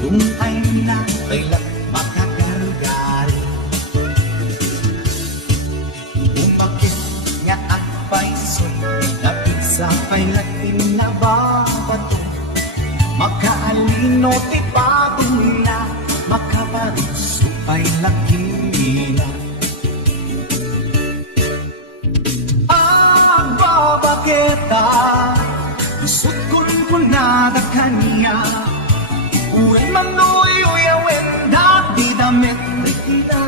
kung ay na kailan makagargal. Kung bakit nga ang paisoy napigsa pa'y latin na babato, makaalino ti pabong na makaparuso pa'y laking nila. Baketa isut kun nada kanya uy manoy uy awenda di damit rikina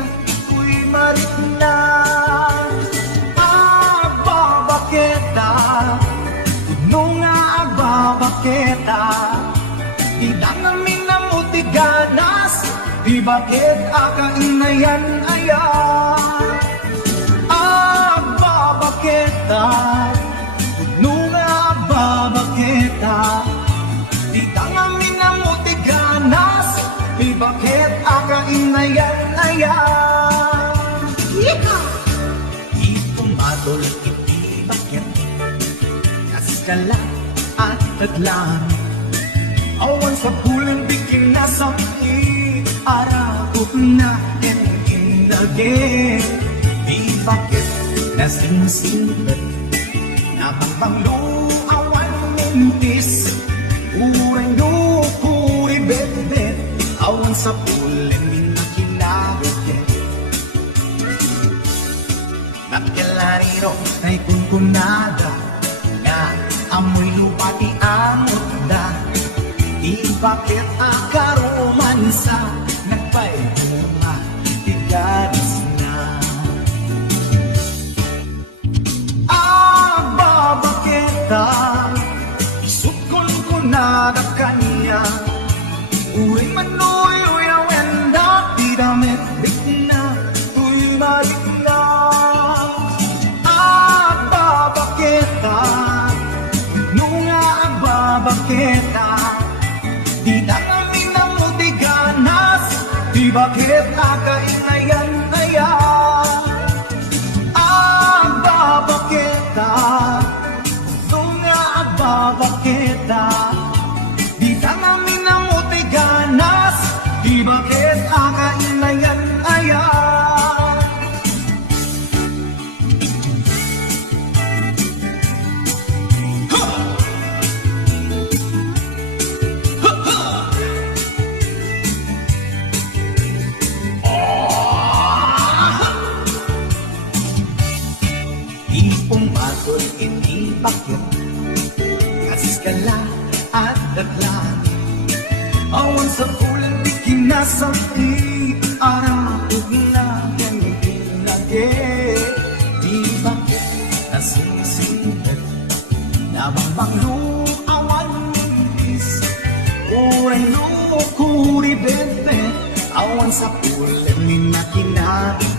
uy marikina baketa no nga baketa di dangamin na mutiganas di bakit akainayan ayan baketa baketa di tangamin na mutiganas di bakit akainayan-ayan. Di pumadol iti bakit kaskala at taglan awan sa bulan bikin na sam'i arapot na inagin di bakit nasinsintat na pangpanglo mintis uray no kuri bet-bet awan sa pulen minakinaget nakilariro ay kunkunada na amoy lupa di amot da di bakit akaromansa nagpaibunga di ganis na baketa nada kanya uy manoy uy awenda di damit bigna uy marikna baketa nunga baketa di dangamin na mutiganas di bakit akainayan-ayan baketa nunga baketa di tangamin na mutiganas di bakit akainayan-ayan. Di pumatol ini bakit kaskala at daglan awan sa ulan bikin na sam'i arapog na ganyan lagi di bakit nasinsintat nabangbanglo awan mintis uray no kuri bet-bet awan sa ulan minakinabi